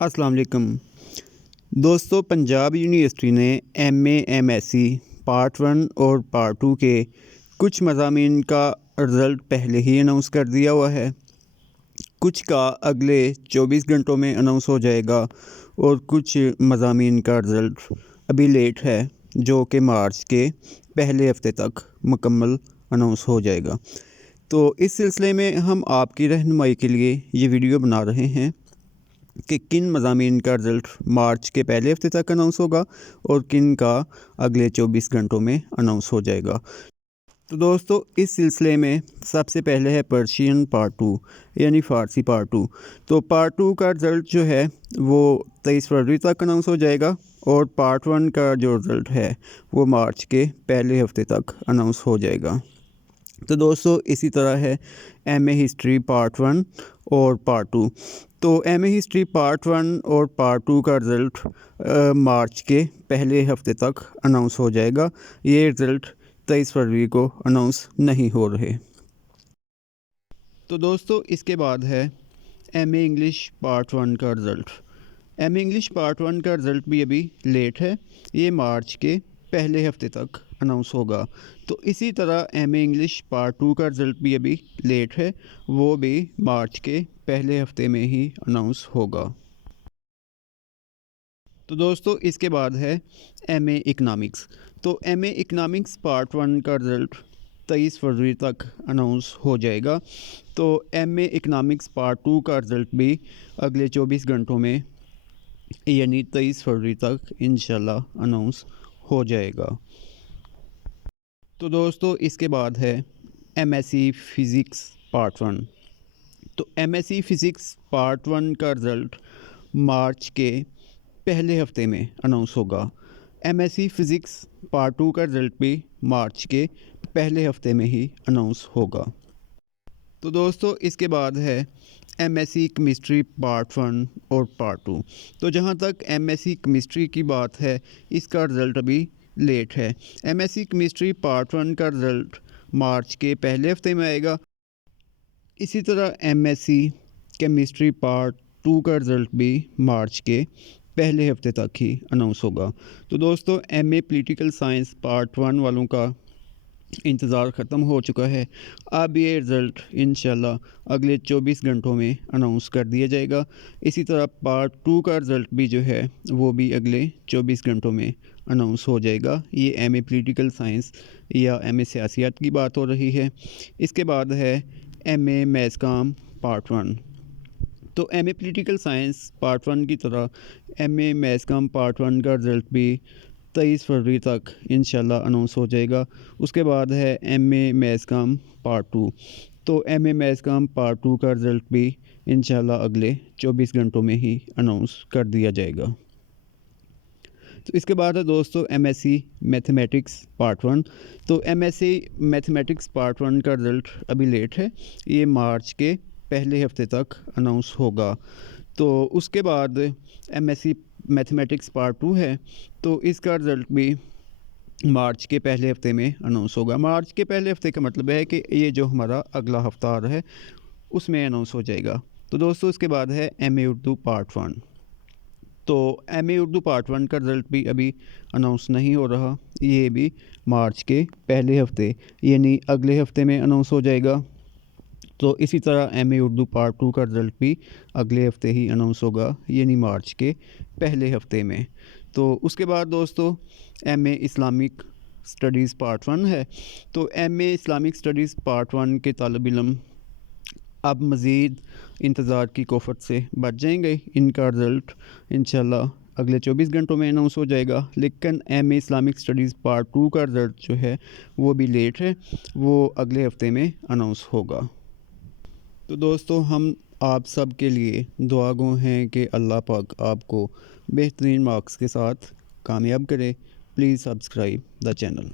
अस्सलाम वालेकुम दोस्तों। पंजाब यूनिवर्सिटी ने एमए एमएससी पार्ट 1 और पार्ट 2 के कुछ मज़ामीन का रिज़ल्ट पहले ही अनाउंस कर दिया हुआ है। कुछ का अगले 24 घंटों में अनाउंस हो जाएगा और कुछ मज़ामीन का रिज़ल्ट अभी लेट है, जो कि मार्च के पहले हफ्ते तक मुकम्मल अनाउंस हो जाएगा। तो इस सिलसिले में हम आपकी रहनुमाई के लिए ये वीडियो बना रहे हैं कि किन मज़ामीन का रिज़ल्ट मार्च के पहले हफ्ते तक अनाउंस होगा और किन का अगले 24 घंटों में अनाउंस हो जाएगा। तो दोस्तों, इस सिलसिले में सबसे पहले है पर्शियन पार्ट 2 यानी फ़ारसी पार्ट 2। तो पार्ट 2 का रिज़ल्ट जो है वो 23 फरवरी तक अनाउंस हो जाएगा और पार्ट 1 का जो रिज़ल्ट है वो मार्च के पहले हफ्ते तक अनाउंस हो जाएगा। तो दोस्तों, इसी तरह है एमए हिस्ट्री पार्ट 1 और पार्ट 2। तो एमए हिस्ट्री पार्ट 1 और पार्ट 2 का रिज़ल्ट मार्च के पहले हफ्ते तक अनाउंस हो जाएगा। ये रिज़ल्ट 23 फरवरी को अनाउंस नहीं हो रहे। तो दोस्तों, इसके बाद है एमए इंग्लिश पार्ट 1 का रिज़ल्ट। एमए इंग्लिश पार्ट 1 का रिज़ल्ट भी अभी लेट है, ये मार्च के पहले हफ्ते तक अनाउंस होगा। तो इसी तरह एमए इंग्लिश पार्ट 2 का रिज़ल्ट भी अभी लेट है, वो भी मार्च के पहले हफ्ते में ही अनाउंस होगा। तो दोस्तों, इसके बाद है एमए इकनॉमिक्स। तो एमए इकनॉमिक्स पार्ट 1 का रिज़ल्ट 23 फरवरी तक अनाउंस हो जाएगा। तो एमए इकनॉमिक्स पार्ट 2 का रिज़ल्ट भी अगले 24 घंटों में यानी 23 फरवरी तक इंशाल्लाह अनाउंस हो जाएगा। तो दोस्तों, इसके बाद है एमएससी फ़िज़िक्स पार्ट 1। तो एमएससी फ़िज़िक्स पार्ट 1 का रिज़ल्ट मार्च के पहले हफ्ते में अनाउंस होगा। एमएससी फ़िज़िक्स पार्ट 2 का रिज़ल्ट भी मार्च के पहले हफ्ते में ही अनाउंस होगा। तो दोस्तों, इसके बाद है एमएससी केमिस्ट्री पार्ट 1 और पार्ट 2। तो जहाँ तक एमएससी केमिस्ट्री की बात है, इसका रिज़ल्ट अभी लेट है। एमएससी केमिस्ट्री पार्ट 1 का रिज़ल्ट मार्च के पहले हफ्ते में आएगा। इसी तरह एमएससी केमिस्ट्री पार्ट 2 का रिज़ल्ट भी मार्च के पहले हफ्ते तक ही अनाउंस होगा। तो दोस्तों, एमए पॉलिटिकल साइंस पार्ट 1 वालों का इंतज़ार ख़त्म हो चुका है। अब ये रिज़ल्ट इंशाल्लाह अगले 24 घंटों में अनाउंस कर दिया जाएगा। इसी तरह पार्ट 2 का रिज़ल्ट भी जो है वो भी अगले 24 घंटों में अनाउंस हो जाएगा। ये एमए पॉलिटिकल साइंस या एमए सियासियात की बात हो रही है। इसके बाद है एमए मैथ कॉम पार्ट 1। तो एमए पॉलिटिकल साइंस पार्ट 1 की तरह एमए मैथ कॉम पार्ट 1 का रिज़ल्ट भी 23 फरवरी तक इंशाल्लाह अनाउंस हो जाएगा। उसके बाद है एमए मैथ कॉम पार्ट 2। तो एमए मैथ कॉम पार्ट 2 का रिज़ल्ट भी इंशाल्लाह अगले 24 घंटों में ही अनाउंस कर दिया जाएगा। तो इसके बाद है दोस्तों एमएससी मैथमेटिक्स पार्ट 1। तो एमएससी मैथमेटिक्स पार्ट 1 का रिज़ल्ट अभी लेट है, ये मार्च के पहले हफ्ते तक अनाउंस होगा। तो उसके बाद एमएससी मैथमेटिक्स पार्ट 2 है, तो इसका रिज़ल्ट भी मार्च के पहले हफ्ते में अनाउंस होगा। मार्च के पहले हफ्ते का मतलब है कि ये जो हमारा अगला हफ्ता आ रहा है उसमें अनाउंस हो जाएगा। तो दोस्तों, इसके बाद है एमए उर्दू पार्ट 1। तो एमए उर्दू पार्ट 1 का रिज़ल्ट भी अभी अनाउंस नहीं हो रहा, ये भी मार्च के पहले हफ्ते यानी अगले हफ्ते में अनाउंस हो जाएगा। तो इसी तरह एमए उर्दू पार्ट 2 का रिज़ल्ट भी अगले हफ्ते ही अनाउंस होगा यानी मार्च के पहले हफ्ते में। तो उसके बाद दोस्तों एमए इस्लामिक स्टडीज़ पार्ट 1 है। तो एमए इस्लामिक स्टडीज़ पार्ट 1 के तालिब इल्म अब मज़ीद इंतज़ार की कोफत से बच जाएंगे। इनका रिज़ल्ट इंशाल्लाह अगले 24 घंटों में अनाउंस हो जाएगा। लेकिन एमए इस्लामिक स्टडीज़ पार्ट 2 का रिज़ल्ट जो है वो भी लेट है, वो अगले हफ्ते में अनाउंस होगा। तो दोस्तों, हम आप सब के लिए दुआ गो हैं कि अल्लाह पाक आपको बेहतरीन मार्क्स के साथ कामयाब करे। Please subscribe the channel.